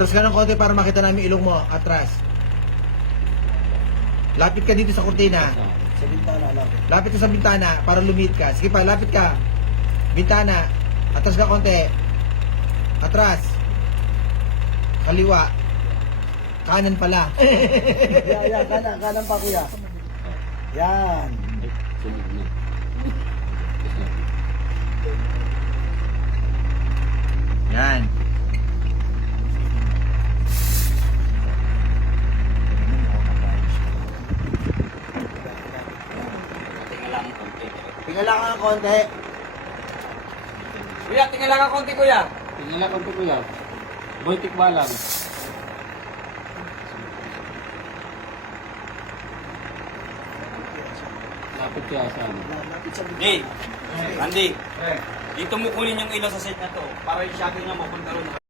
Atras ka ng konti para makita namin ilong mo. Atras. Lapit ka dito sa kurtina. Sa bintana, lapit. Lapit ka sa bintana para lumit ka. Sige pa, lapit ka. Bintana. Atras ka konti. Atras. Kaliwa. Kanan pala. Yan, kanan pa kuya. Yan. Yan. Tingala ka ng konti. Kuya, tingala ka konti, kuya. Tingala ko ito kuya. Boytik ba lang? Lapit kaya sa ano? Lapit sa bintana. Hey, Andy. Dito mo kunin yung ilaw sa set na to para yung shocking na mapunta ron.